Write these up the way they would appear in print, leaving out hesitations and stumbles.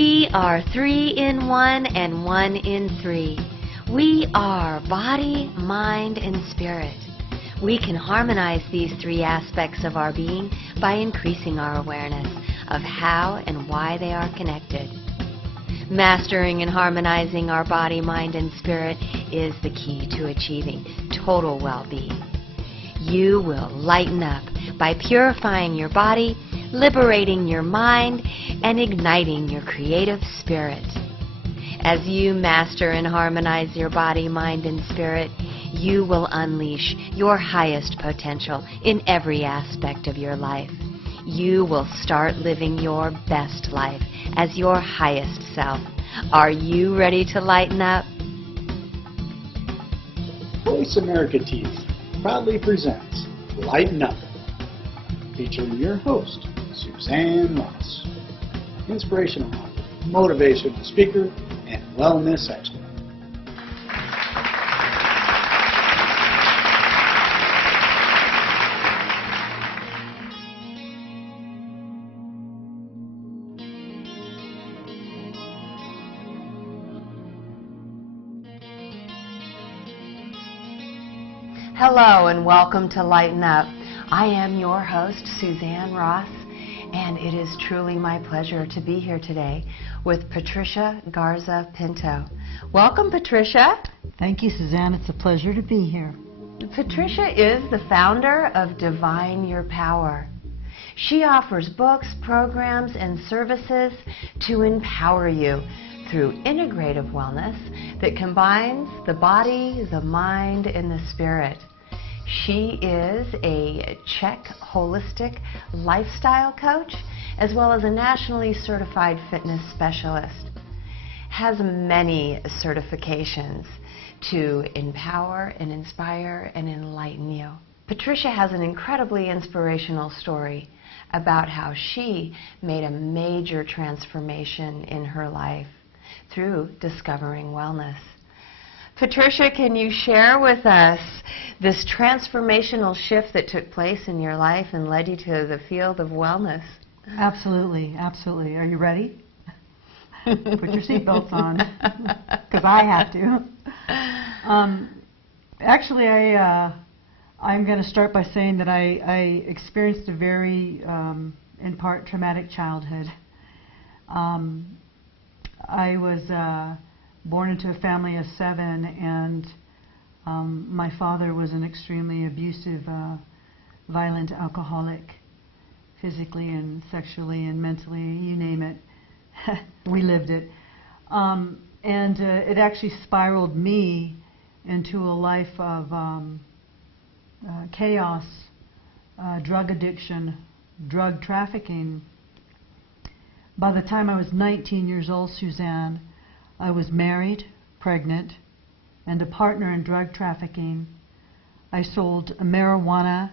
We are 3 in 1 and 1 in 3. We are body, mind, and spirit. We can harmonize these 3 aspects of our being by increasing our awareness of how and why they are connected. Mastering and harmonizing our body, mind, and spirit is the key to achieving total well-being. You will lighten up by purifying your body, liberating your mind, and igniting your creative spirit. As you master and harmonize your body, mind, and spirit, you will unleash your highest potential in every aspect of your life. You will start living your best life as your highest self. Are you ready to lighten up? Voice America TV proudly presents Lighten Up, featuring your host, Suzanne Ross, inspirational author, motivational speaker, and wellness expert. Hello and welcome to Lighten Up. I am your host, Suzanne Ross, and it is truly my pleasure to be here today with Patricia Garza Pinto. Welcome, Patricia. Thank you, Suzanne. It's a pleasure to be here. Patricia is the founder of Divine Your Power. She offers books, programs, and services to empower you through integrative wellness that combines the body, the mind, and the spirit. She is a Chek holistic lifestyle coach as well as a nationally certified fitness specialist. Has many certifications to empower and inspire and enlighten you. Patricia has an incredibly inspirational story about how she made a major transformation in her life through discovering wellness. Patricia, can you share with us this transformational shift that took place in your life and led you to the field of wellness? Absolutely, absolutely. Are you ready? Put your seatbelts on, because I have to. Actually, I'm going to start by saying that I experienced a very, in part, traumatic childhood. I was born into a family of 7, and my father was an extremely abusive, violent alcoholic, physically and sexually and mentally, you name it. We lived it. And it actually spiraled me into a life of chaos, drug addiction, drug trafficking. By the time I was 19 years old, Suzanne, I was married, pregnant, and a partner in drug trafficking. I sold marijuana,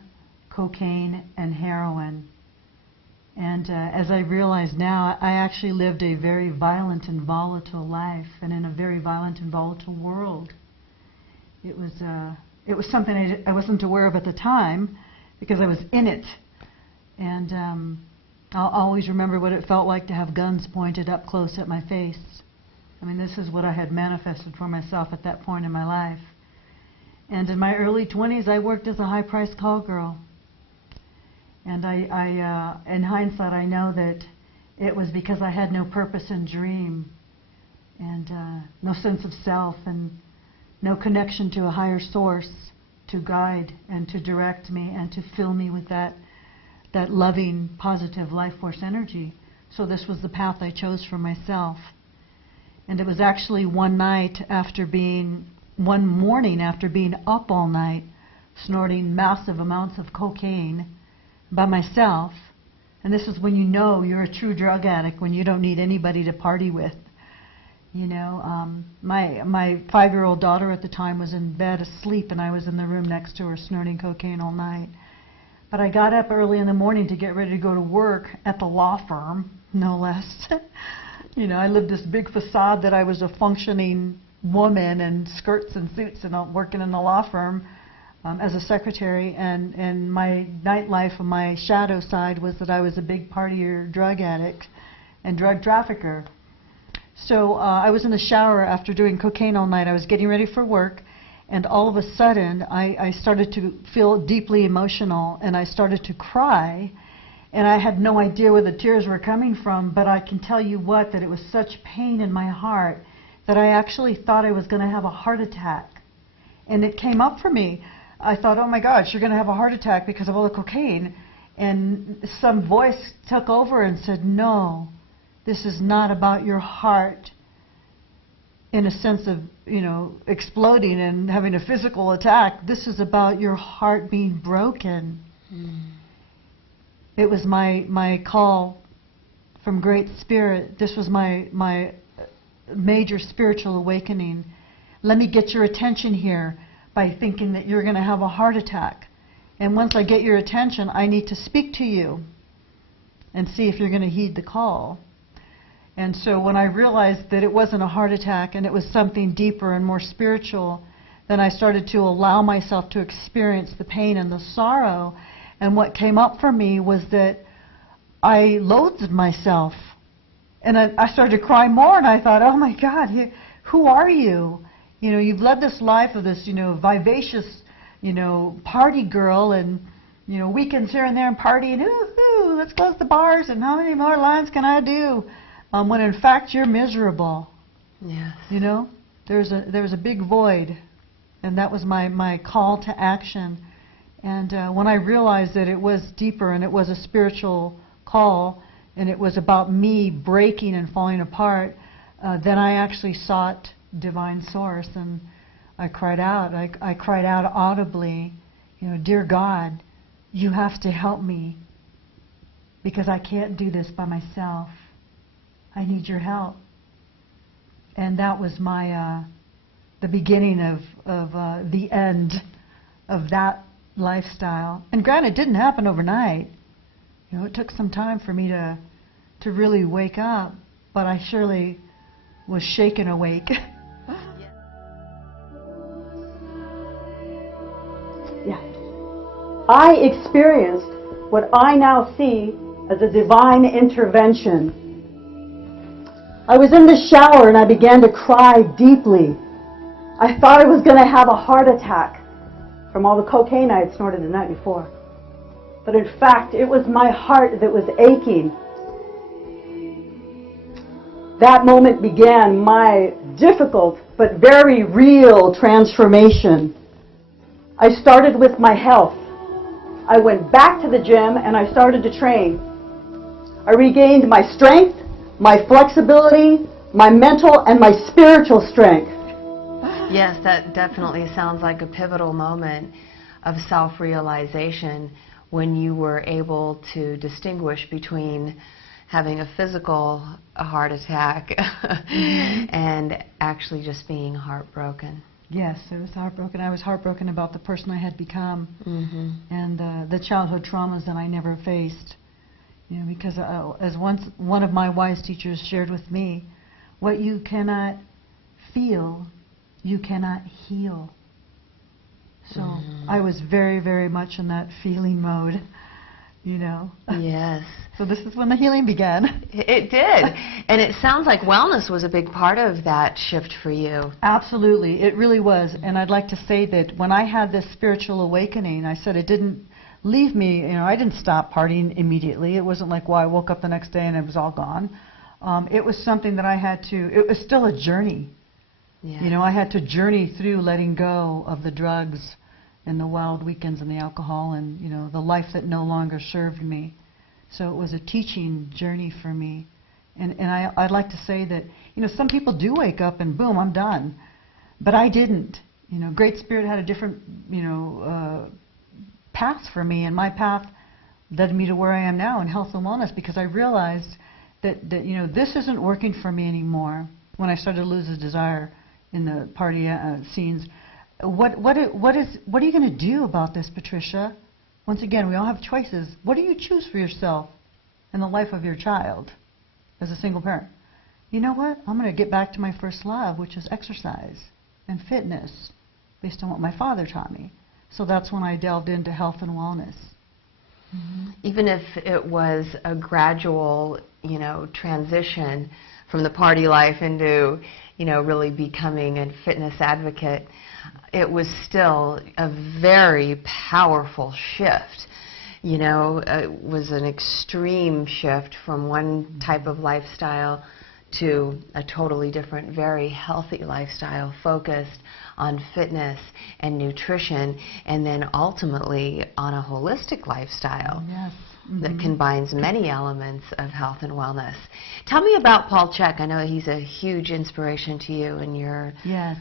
cocaine, and heroin. And as I realize now, I actually lived a very violent and volatile life, and in a very violent and volatile world. It was something I wasn't aware of at the time because I was in it. And I'll always remember what it felt like to have guns pointed up close at my face. I mean, this is what I had manifested for myself at that point in my life. And in my early 20s, I worked as a high-priced call girl. And in hindsight, I know that it was because I had no purpose and dream, and no sense of self, and no connection to a higher source to guide and to direct me and to fill me with that loving, positive life force energy. So this was the path I chose for myself. And it was actually one morning after being up all night, snorting massive amounts of cocaine by myself. And this is when you know you're a true drug addict, when you don't need anybody to party with. You know, my 5-year-old daughter at the time was in bed asleep, and I was in the room next to her snorting cocaine all night. But I got up early in the morning to get ready to go to work at the law firm, no less. You know, I lived this big facade that I was a functioning woman in skirts and suits and working in a law firm as a secretary. And my nightlife and my shadow side was that I was a big partier, drug addict, and drug trafficker. So I was in the shower after doing cocaine all night. I was getting ready for work, and all of a sudden I started to feel deeply emotional, and I started to cry, and I had no idea where the tears were coming from, but I can tell you what, that it was such pain in my heart that I actually thought I was going to have a heart attack. And it came up for me. I thought, oh my gosh, you're going to have a heart attack because of all the cocaine. And some voice took over and said, no, this is not about your heart in a sense of, you know, exploding and having a physical attack. This is about your heart being broken. It was my call from Great Spirit. This was my major spiritual awakening. Let me get your attention here by thinking that you're going to have a heart attack. And once I get your attention, I need to speak to you and see if you're going to heed the call. And so when I realized that it wasn't a heart attack and it was something deeper and more spiritual, then I started to allow myself to experience the pain and the sorrow. And what came up for me was that I loathed myself. And I started to cry more, and I thought, oh my God, who are you? You know, you've led this life of this, you know, vivacious, you know, party girl, and, you know, weekends here and there and party, and ooh, let's close the bars, and how many more lines can I do? When in fact you're miserable. Yes. You know, there was a big void, and that was my call to action. And when I realized that it was deeper and it was a spiritual call, and it was about me breaking and falling apart, then I actually sought divine source, and I cried out. I cried out audibly, you know, dear God, you have to help me because I can't do this by myself. I need your help. And that was my the beginning of the end of that lifestyle. And granted, it didn't happen overnight. You know, it took some time for me to really wake up, but I surely was shaken awake. Yeah. I experienced what I now see as a divine intervention. I was in the shower and I began to cry deeply. I thought I was going to have a heart attack from all the cocaine I had snorted the night before. But in fact, it was my heart that was aching. That moment began my difficult but very real transformation. I started with my health. I went back to the gym and I started to train. I regained my strength, my flexibility, my mental and my spiritual strength. Yes, that definitely sounds like a pivotal moment of self-realization when you were able to distinguish between having a physical heart attack and actually just being heartbroken. Yes, it was heartbroken. I was heartbroken about the person I had become, and the childhood traumas that I never faced. You know, because as one of my wise teachers shared with me, what you cannot feel, you cannot heal. So I was very, very much in that feeling mode, you know. Yes. So this is when the healing began. It did. And it sounds like wellness was a big part of that shift for you. Absolutely. It really was. And I'd like to say that when I had this spiritual awakening, I said it didn't leave me, you know, I didn't stop partying immediately. It wasn't like, well, I woke up the next day and it was all gone. It was something that I had to, it was still a journey. Yeah. You know, I had to journey through letting go of the drugs and the wild weekends and the alcohol and, you know, the life that no longer served me. So it was a teaching journey for me. And I'd like to say that, you know, some people do wake up and boom, I'm done. But I didn't. You know, Great Spirit had a different, you know, path for me, and my path led me to where I am now in health and wellness, because I realized that you know, this isn't working for me anymore. When I started to lose the desire in the party scenes, what are you going to do about this, Patricia? Once again, we all have choices. What do you choose for yourself in the life of your child as a single parent? You know what? I'm going to get back to my first love, which is exercise and fitness, based on what my father taught me. So that's when I delved into health and wellness. Even if it was a gradual, transition from the party life into, really becoming a fitness advocate, it was still a very powerful shift. It was an extreme shift from one type of lifestyle to a totally different, very healthy lifestyle focused on fitness and nutrition, and then ultimately on a holistic lifestyle. Yes. That combines many elements of health and wellness. Tell me about Paul Chek. I know he's a huge inspiration to you and your... Yes,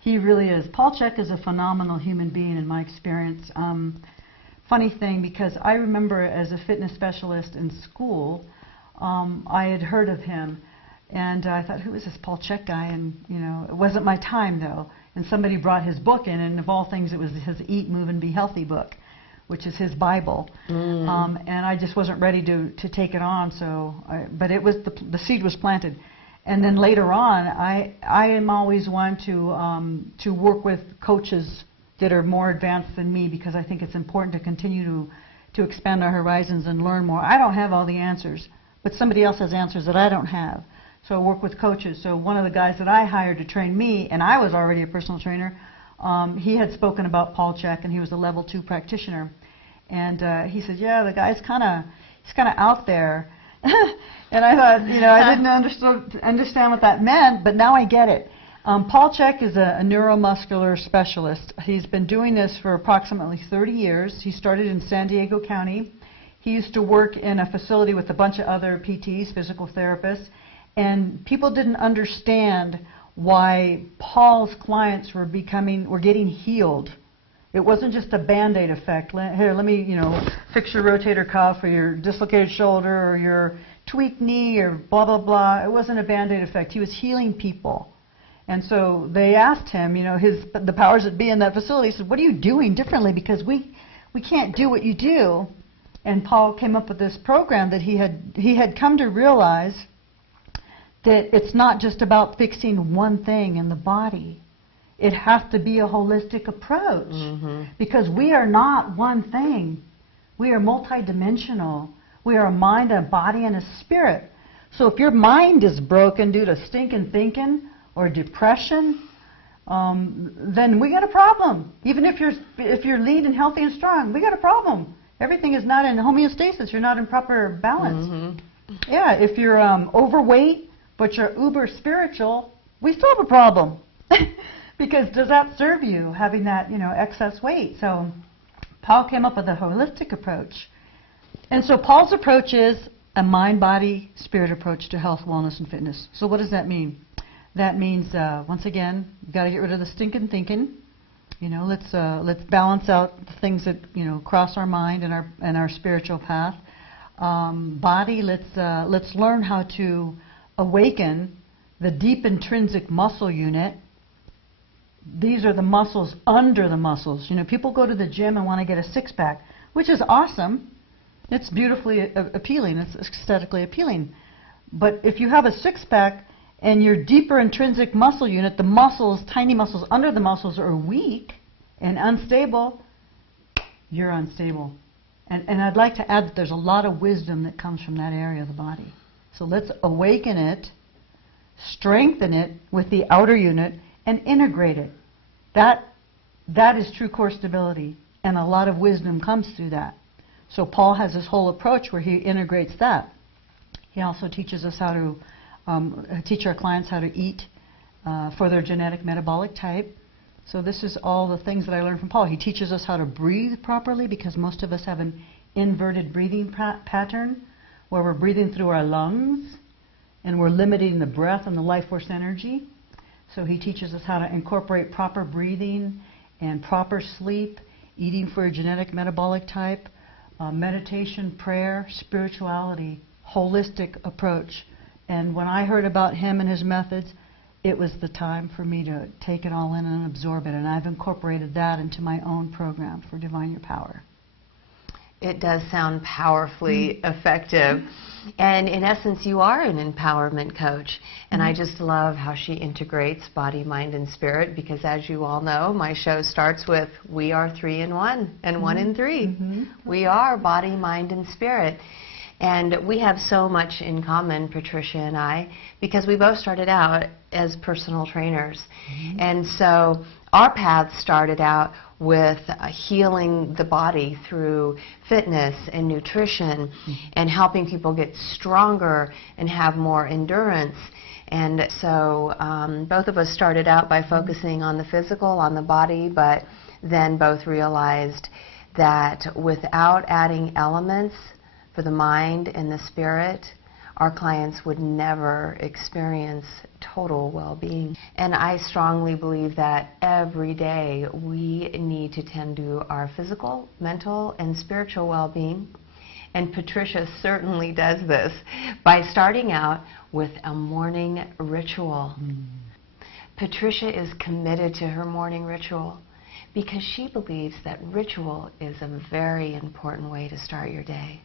he really is. Paul Chek is a phenomenal human being in my experience. Funny thing, because I remember as a fitness specialist in school, I had heard of him, and I thought, who is this Paul Chek guy? And, it wasn't my time, though. And somebody brought his book in, and of all things, it was his Eat, Move, and Be Healthy book, which is his Bible. And I just wasn't ready to take it on, but it was, the seed was planted. And then later on, I am always one to work with coaches that are more advanced than me, because I think it's important to continue to expand our horizons and learn more. I don't have all the answers, but somebody else has answers that I don't have. So I work with coaches. So one of the guys that I hired to train me, and I was already a personal trainer, he had spoken about Paul Chek, and he was a level 2 practitioner. And he said, yeah, the guy's kind of out there. And I thought, I didn't understand what that meant, but now I get it. Paul Chek is a neuromuscular specialist. He's been doing this for approximately 30 years. He started in San Diego County. He used to work in a facility with a bunch of other PTs, physical therapists, and people didn't understand why Paul's clients were getting healed. It wasn't just a Band-Aid effect. Here, let me, fix your rotator cuff or your dislocated shoulder or your tweaked knee or blah, blah, blah. It wasn't a Band-Aid effect. He was healing people. And so they asked him, the powers that be in that facility, said, what are you doing differently? Because we can't do what you do. And Paul came up with this program that he had come to realize that it's not just about fixing one thing in the body. It has to be a holistic approach, because we are not one thing. We are multidimensional. We are a mind, a body, and a spirit. So if your mind is broken due to stinking thinking or depression, then we got a problem. Even if you're lean and healthy and strong, we got a problem. Everything is not in homeostasis. You're not in proper balance. Yeah, if you're overweight but you're uber spiritual, we still have a problem. Because does that serve you, having that, excess weight? So Paul came up with a holistic approach. And so Paul's approach is a mind, body, spirit approach to health, wellness, and fitness. So what does that mean? That means, once again, you've got to get rid of the stinking thinking. Let's balance out the things that, cross our mind and our spiritual path. Body, let's learn how to awaken the deep intrinsic muscle unit. These are the muscles under the muscles. People go to the gym and want to get a six-pack, which is awesome. It's beautifully appealing. It's aesthetically appealing. But if you have a six-pack and your deeper intrinsic muscle unit, the muscles, tiny muscles under the muscles, are weak and unstable, you're unstable. And I'd like to add that there's a lot of wisdom that comes from that area of the body. So let's awaken it, strengthen it with the outer unit, and integrate it. That is true core stability, and a lot of wisdom comes through that. So Paul has this whole approach where he integrates that. He also teaches us how to teach our clients how to eat for their genetic metabolic type. So this is all the things that I learned from Paul. He teaches us how to breathe properly, because most of us have an inverted breathing pattern where we're breathing through our lungs and we're limiting the breath and the life force energy. So he teaches us how to incorporate proper breathing and proper sleep, eating for a genetic metabolic type, meditation, prayer, spirituality, holistic approach. And when I heard about him and his methods, it was the time for me to take it all in and absorb it. And I've incorporated that into my own program for Divine Your Power. It does sound powerfully effective. And in essence, you are an empowerment coach. And I just love how she integrates body, mind, and spirit, because as you all know, my show starts with we are 3 in 1 and 1 in 3. We are body, mind, and spirit. And we have so much in common, Patricia and I, because we both started out as personal trainers. And so our paths started out with healing the body through fitness and nutrition and helping people get stronger and have more endurance. And so both of us started out by focusing on the physical, on the body, but then both realized that without adding elements for the mind and the spirit, our clients would never experience total well-being. And I strongly believe that every day we need to tend to our physical, mental, and spiritual well-being. And Patricia certainly does this by starting out with a morning ritual. Patricia is committed to her morning ritual because she believes that ritual is a very important way to start your day.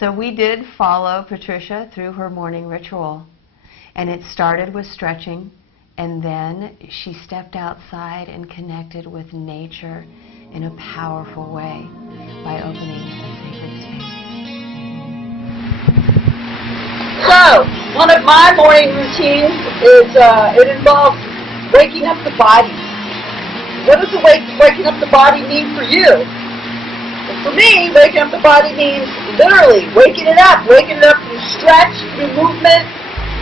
So we did follow Patricia through her morning ritual, and it started with stretching, and then she stepped outside and connected with nature in a powerful way by opening a sacred space. So, one of my morning routines is it involves waking up the body. What does waking up the body mean for you? Well, for me, waking up the body means literally waking it up through stretch, through movement,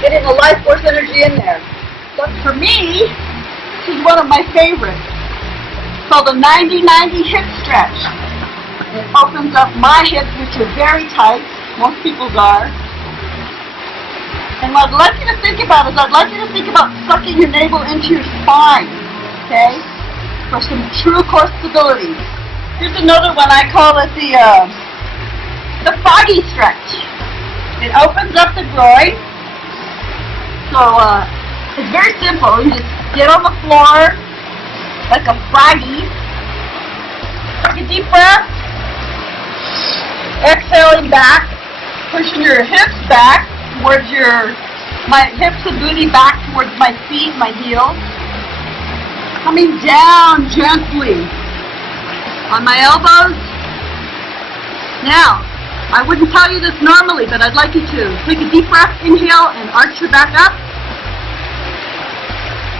getting the life force energy in there. But for me, this is one of my favorites. It's called the 90-90 hip stretch. It opens up my hips, which are very tight. Most people's are. And what I'd like you to think about is sucking your navel into your spine, okay, for some true core stability. Here's another one. I call it the froggy stretch. It opens up the groin. So it's very simple. You just get on the floor like a froggy. Take a deep breath. Exhaling back, pushing your hips back towards my hips and booty back towards my feet, my heels. Coming down gently on my elbows. Now, I wouldn't tell you this normally, but I'd like you to take a deep breath, inhale, and arch your back up.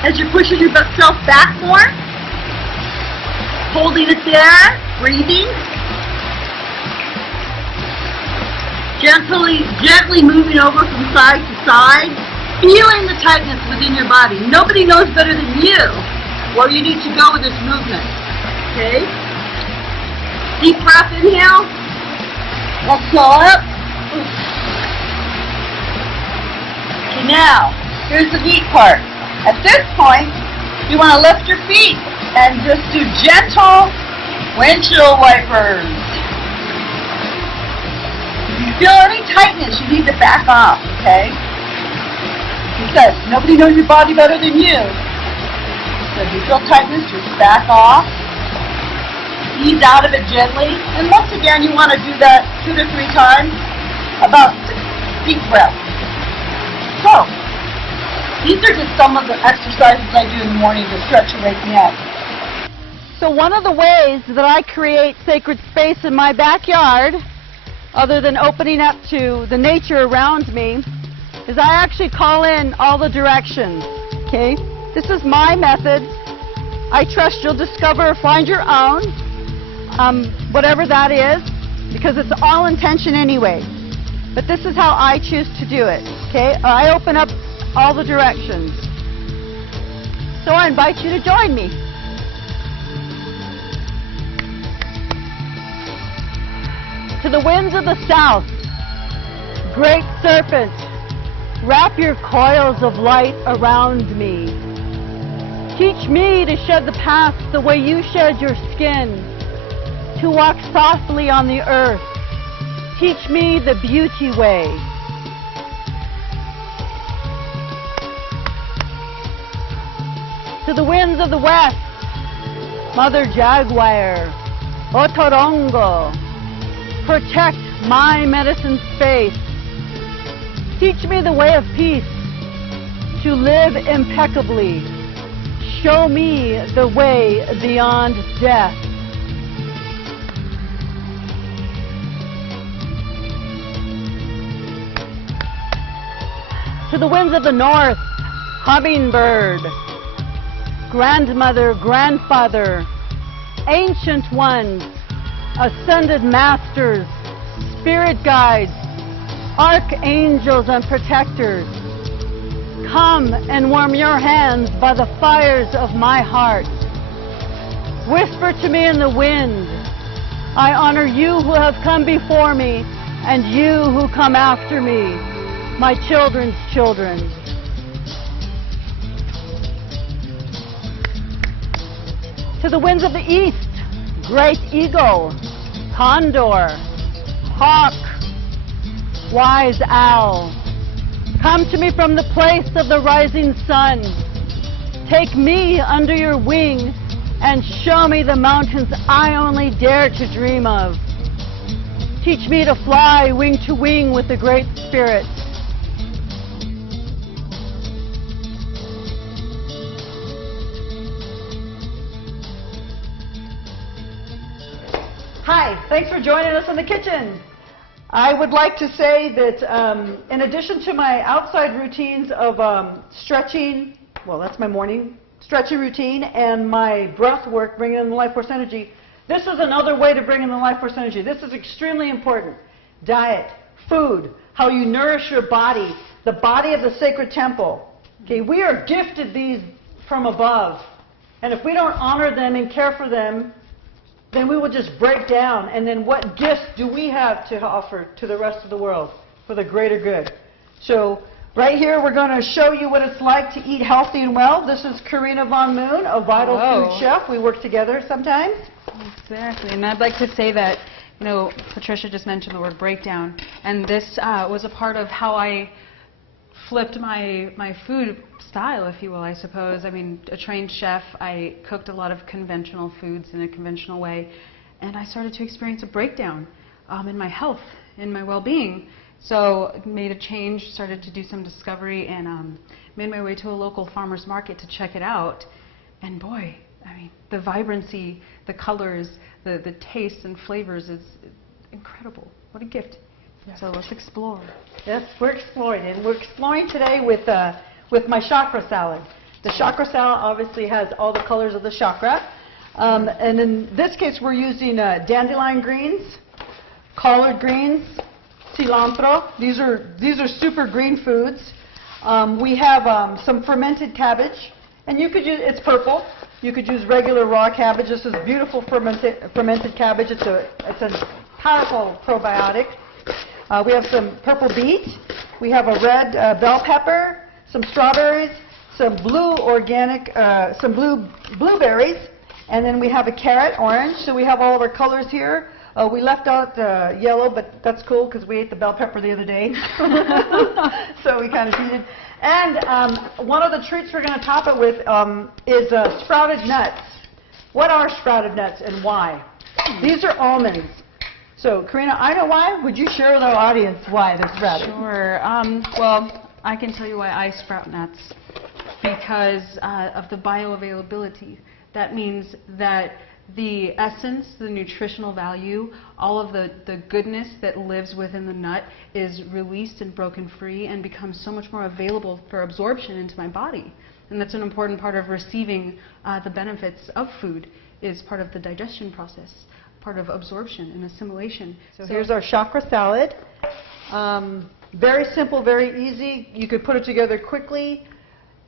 As you're pushing yourself back more, holding it there, breathing. Gently moving over from side to side, feeling the tightness within your body. Nobody knows better than you where you need to go with this movement. Okay? Deep breath, inhale. Exhale up. Okay, now, here's the neat part. At this point, you want to lift your feet and just do gentle windshield wipers. If you feel any tightness, you need to back off, okay? Because nobody knows your body better than you. So if you feel tightness, just back off. Ease out of it gently. And once again, you want to do that 2 to 3 times, about 6 deep breaths. So, these are just some of the exercises I do in the morning to stretch and wake me up. So one of the ways that I create sacred space in my backyard, other than opening up to the nature around me, is I actually call in all the directions, okay? This is my method. I trust you'll discover or find your own, whatever that is, because it's all intention anyway. But this is how I choose to do it, okay? I open up all the directions. So I invite you to join me. To the winds of the south, great serpent, wrap your coils of light around me. Teach me to shed the past the way you shed your skin, to walk softly on the earth. Teach me the beauty way. To the winds of the west, Mother Jaguar, Otorongo, protect my medicine space. Teach me the way of peace, to live impeccably. Show me the way beyond death. To the winds of the north, hummingbird, grandmother, grandfather, ancient ones, ascended masters, spirit guides, archangels and protectors, come and warm your hands by the fires of my heart. Whisper to me in the wind. I honor you who have come before me and you who come after me, my children's children. To the winds of the east, great eagle, condor, hawk, wise owl, come to me from the place of the rising sun. Take me under your wing and show me the mountains I only dare to dream of. Teach me to fly wing to wing with the Great Spirit. Hi, thanks for joining us in the kitchen. I would like to say that in addition to my outside routines of stretching, well, that's my morning stretching routine, and my breath work, bringing in the life force energy, this is another way to bring in the life force energy. This is extremely important. Diet, food, how you nourish your body, the body of the sacred temple. Okay, we are gifted these from above, and if we don't honor them and care for them, then we will just break down. And then what gifts do we have to offer to the rest of the world for the greater good? So right here we're going to show you what it's like to eat healthy and well. This is Karina Von Moon, a vital food chef. We work together sometimes. Exactly. And I'd like to say that, you know, Patricia just mentioned the word breakdown. And this was a part of how I flipped my food style, if you will, I suppose. I mean, a trained chef, I cooked a lot of conventional foods in a conventional way, and I started to experience a breakdown in my health, in my well-being. So made a change, started to do some discovery, and made my way to a local farmer's market to check it out. And boy, I mean, the vibrancy, the colors, the tastes and flavors is incredible. What a gift. Yes. So let's explore. Yes, we're exploring, and we're exploring today with my chakra salad. The chakra salad obviously has all the colors of the chakra. And in this case, we're using dandelion greens, collard greens, cilantro. These are super green foods. We have some fermented cabbage, and you could use, it's purple. You could use regular raw cabbage. This is beautiful fermented cabbage. It's a powerful probiotic. We have some purple beet. We have a red bell pepper, some strawberries, some blue organic, some blueberries, and then we have a carrot, orange. So we have all of our colors here. We left out yellow, but that's cool because we ate the bell pepper the other day. So we kind of cheated. And one of the treats we're going to top it with is sprouted nuts. What are sprouted nuts and why? These are almonds. So, Karina, I know why. Would you share with our audience why they're sprouted? Sure. Well, I can tell you why I sprout nuts. Because of the bioavailability. That means that the essence, the nutritional value, all of the goodness that lives within the nut is released and broken free and becomes so much more available for absorption into my body. And that's an important part of receiving the benefits of food, is part of the digestion process, part of absorption and assimilation. So here's our chakra salad. Very simple, very easy. You could put it together quickly.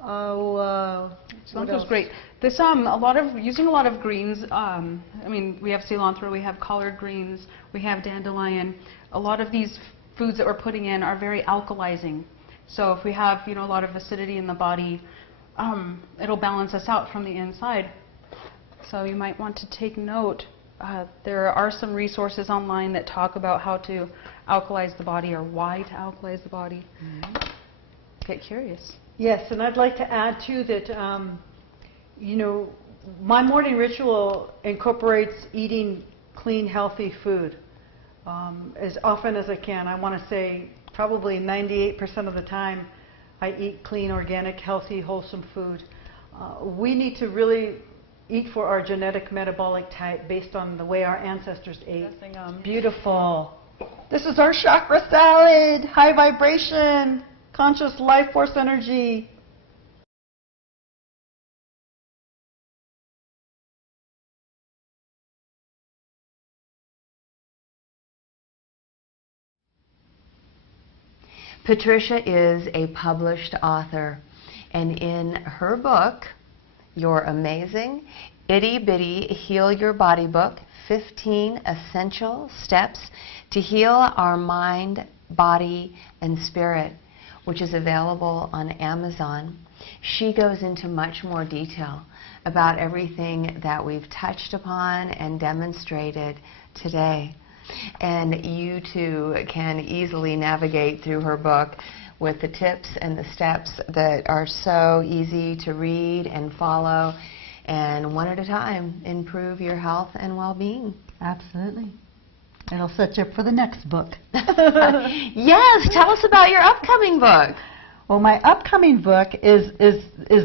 Cilantro's great. This using a lot of greens. I mean, we have cilantro, we have collard greens, we have dandelion. A lot of these foods that we're putting in are very alkalizing. So if we have, you know, a lot of acidity in the body, it'll balance us out from the inside. So you might want to take note. There are some resources online that talk about how to alkalize the body or why to alkalize the body. Get curious. Yes, and I'd like to add too that, you know, my morning ritual incorporates eating clean, healthy food as often as I can. I want to say probably 98% of the time I eat clean, organic, healthy, wholesome food. We need to really eat for our genetic metabolic type based on the way our ancestors ate. Beautiful. This is our chakra salad, high vibration, conscious life force energy. Patricia is a published author, and in her book, Your Amazing Itty Bitty Heal Your Body Book, 15 Essential Steps to Heal Our Mind, Body, and Spirit, which is available on Amazon, she goes into much more detail about everything that we've touched upon and demonstrated today. And you too can easily navigate through her book with the tips and the steps that are so easy to read and follow, and one at a time improve your health and well-being. Absolutely. It'll set you up for the next book. Yes, tell us about your upcoming book. Well, my upcoming book is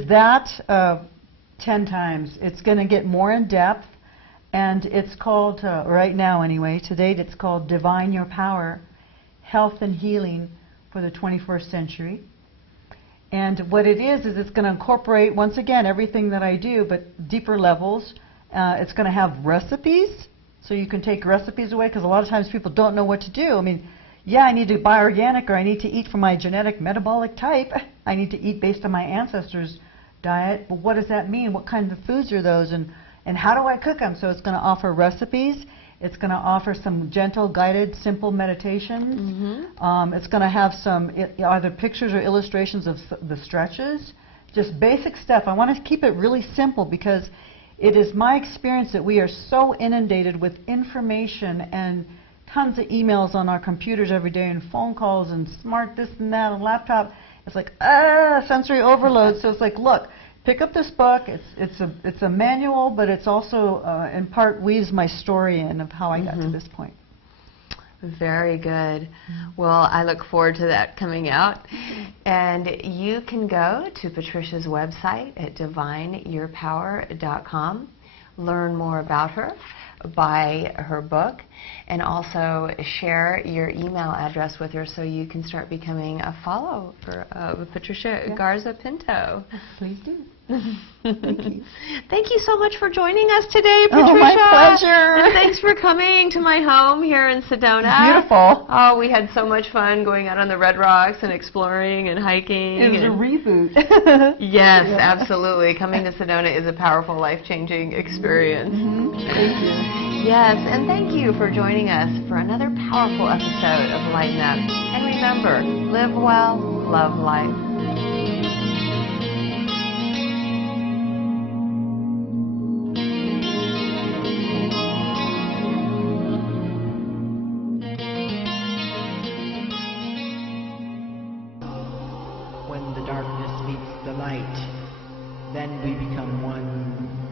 that 10 times. It's going to get more in depth, and it's called, right now anyway, to date, it's called Divine Your Power, Health and Healing for the 21st Century. And what it is it's going to incorporate, once again, everything that I do, but deeper levels. It's going to have recipes, so you can take recipes away, because a lot of times people don't know what to do. I mean, yeah, I need to buy organic, or I need to eat from my genetic metabolic type. I need to eat based on my ancestors' diet. But what does that mean? What kinds of foods are those? And how do I cook them? So it's going to offer recipes. It's going to offer some gentle, guided, simple meditations. Mm-hmm. It's going to have some either pictures or illustrations of the stretches. Just basic stuff. I want to keep it really simple, because it is my experience that we are so inundated with information and tons of emails on our computers every day, and phone calls and smart this and that, and laptop. It's like, sensory overload. So it's like, look, pick up this book. It's a manual, but it's also in part weaves my story in of how I got to this point. Very good. Well, I look forward to that coming out. And you can go to Patricia's website at divineyourpower.com, learn more about her, buy her book, and also share your email address with her so you can start becoming a follower of Patricia Garza Pinto. Please do. Thank you. Thank you so much for joining us today, Patricia. Oh, my pleasure. And thanks for coming to my home here in Sedona. Beautiful. Oh, we had so much fun going out on the Red Rocks and exploring and hiking. It was a reboot. Yes, absolutely. Coming to Sedona is a powerful, life-changing experience. Thank you. Yes, and thank you for joining us for another powerful episode of Lighten Up. And remember, live well, love life. When the darkness meets the light, then we become one.